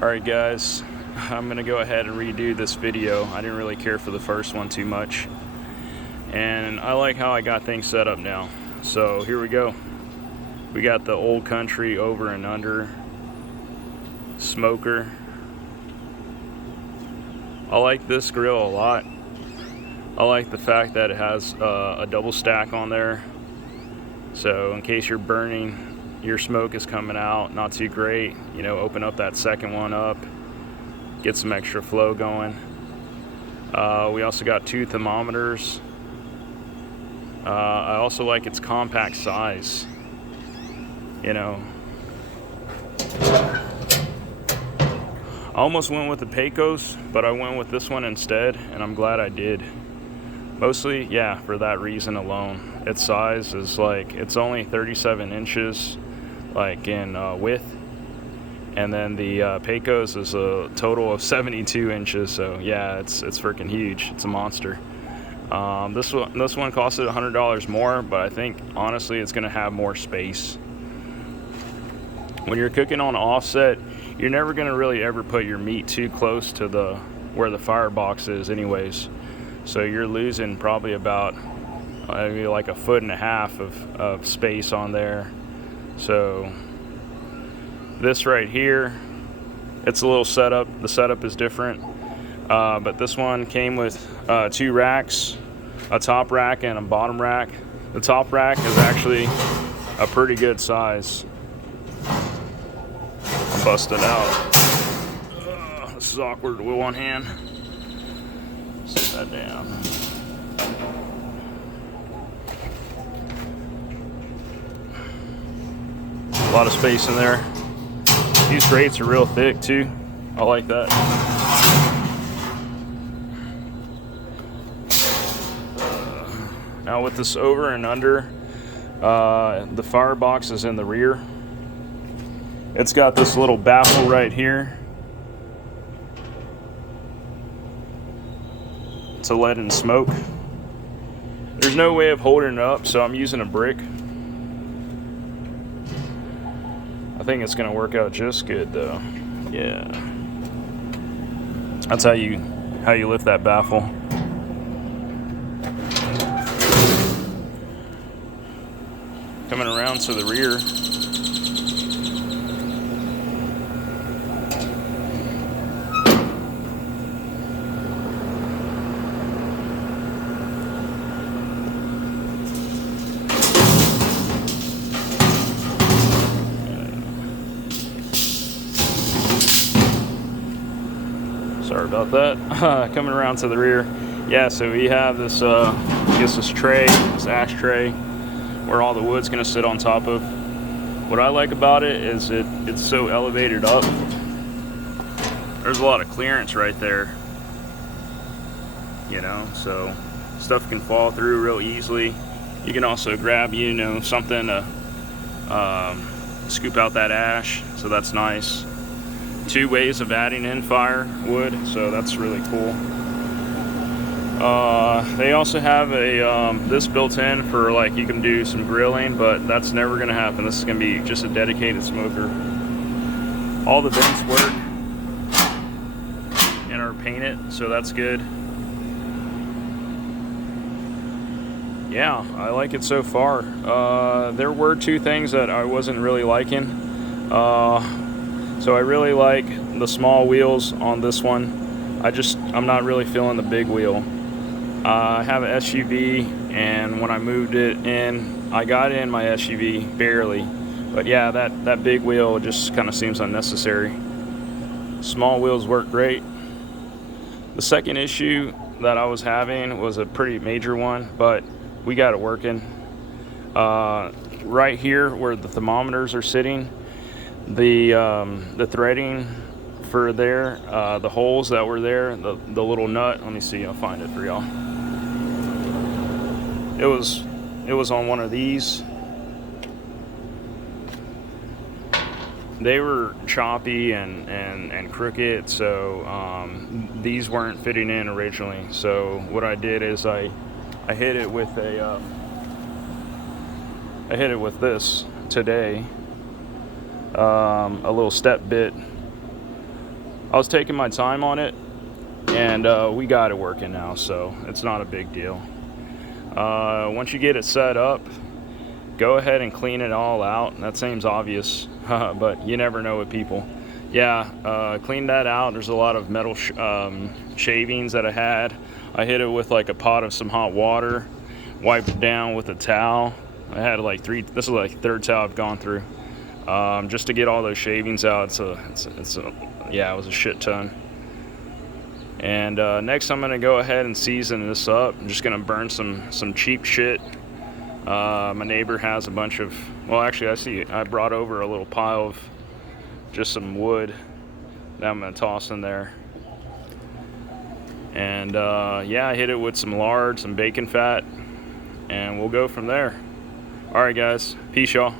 Alright guys, I'm gonna go ahead and redo this video. I didn't really care for the first one too much, and I like how I got things set up now. So here we go. We got the Old Country over and under smoker. I like this grill a lot. I like the fact that it has a double stack on there, so in case you're burning, your smoke is coming out not too great, you know, open up that second one up, get some extra flow going. We also got two thermometers. I also like its compact size, you know. I almost went with the Pecos, but I went with this one instead, and I'm glad I did. Mostly, yeah, for that reason alone. Its size is like, it's only 37 inches like in width, and then the Pecos is a total of 72 inches, so yeah, it's freaking huge. It's a monster. This one costed $100 more, but I think honestly it's gonna have more space. When you're cooking on offset, you're never gonna really ever put your meat too close to where the firebox is anyways, so you're losing probably about maybe like 1.5 feet of space on there. So this right here, it's a little setup. The setup is different, but this one came with 2 racks, a top rack and a bottom rack. The top rack is actually a pretty good size. I'll bust it out. This is awkward with one hand. Set that down. A lot of space in there. These grates are real thick too. I like that. Now with this over and under, the firebox is in the rear. It's got this little baffle right here to let in smoke. There's no way of holding it up, so I'm using a brick. I think it's gonna work out just good though. Yeah. That's how you lift that baffle. Coming around to the rear. Sorry about that. Coming around to the rear, yeah. So we have this, I guess this tray, this ashtray, where all the wood's gonna sit on top of. What I like about it is it's so elevated up. There's a lot of clearance right there, you know, so stuff can fall through real easily. You can also grab, you know, something to scoop out that ash, so that's nice. 2 ways of adding in firewood, so that's really cool. They also have a this built in for, like, you can do some grilling, but that's never gonna happen. This is gonna be just a dedicated smoker. All the vents work and are painted, so that's good. Yeah, I like it so far. There were 2 things that I wasn't really liking. So I really like the small wheels on this one. I'm not really feeling the big wheel. I have an SUV, and when I moved it in, I got in my SUV barely. But yeah, that big wheel just kind of seems unnecessary. Small wheels work great. The second issue that I was having was a pretty major one, but we got it working. Right here where the thermometers are sitting, the threading for there, the holes that were there, the little nut, let me see, I'll find it for y'all. It was on one of these. They were choppy and crooked, so these weren't fitting in originally. So what I did is I hit it with this today, a little step bit I was taking my time on it, and we got it working now, so it's not a big deal. Once you get it set up, go ahead and clean it all out. That seems obvious, but you never know with people. Yeah, clean that out. There's a lot of metal shavings that I had. I hit it with like a pot of some hot water, wiped it down with a towel. I had like this is like the third towel I've gone through, just to get all those shavings out. Yeah, it was a shit ton. And next I'm gonna go ahead and season this up. I'm just gonna burn some cheap shit. My neighbor has a bunch of, well, actually I brought over a little pile of just some wood that I'm gonna toss in there. And yeah, I hit it with some lard, some bacon fat, and we'll go from there. All right, guys, peace, y'all.